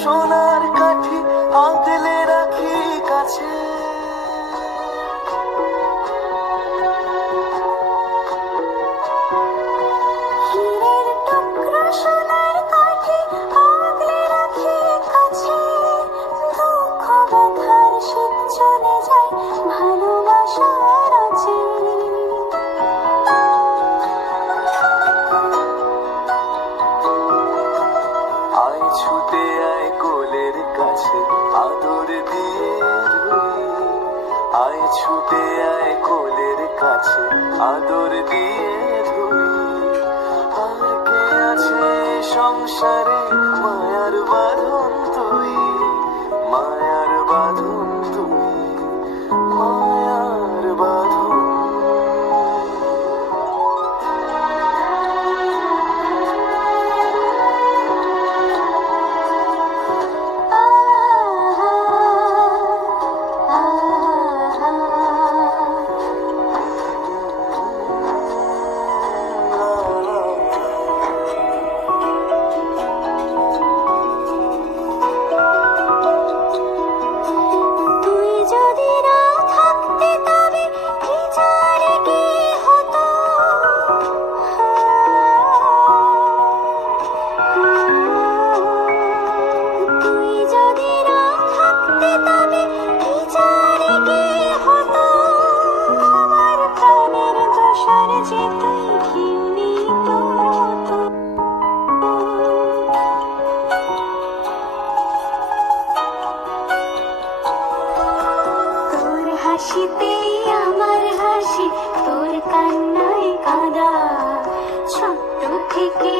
সোনার কাঠি আগলে রাখি কাছে। হীরের টুকরো সোনার কাঠি আগলে রাখি কাছে। দুঃখ ব্যথার শীত চলে যায় ভালোবাসার আছে। আয় ছুটে আয় কোলের কাছে আদর দিয়ে ধুই। আয় ছুটে আয় কোলের কাছে আদর দিয়ে ধুই। আর কে আছে সংসারে মায়ার বাঁধন তুই, মায়ার বাঁধন তুই, মায়ার বাঁধন। তুই যদি না থাকতে তবে কি জানি কি হতো। তুই যদি না থাকতে তবে কি জানি কি হতো। আমার প্রাণের দোসর যে তুই কেউ নেই তোর মতো। তোর হাসিতেই আমার হাসি, তোর কান্নায় কাঁদা। ছোট্ট থেকে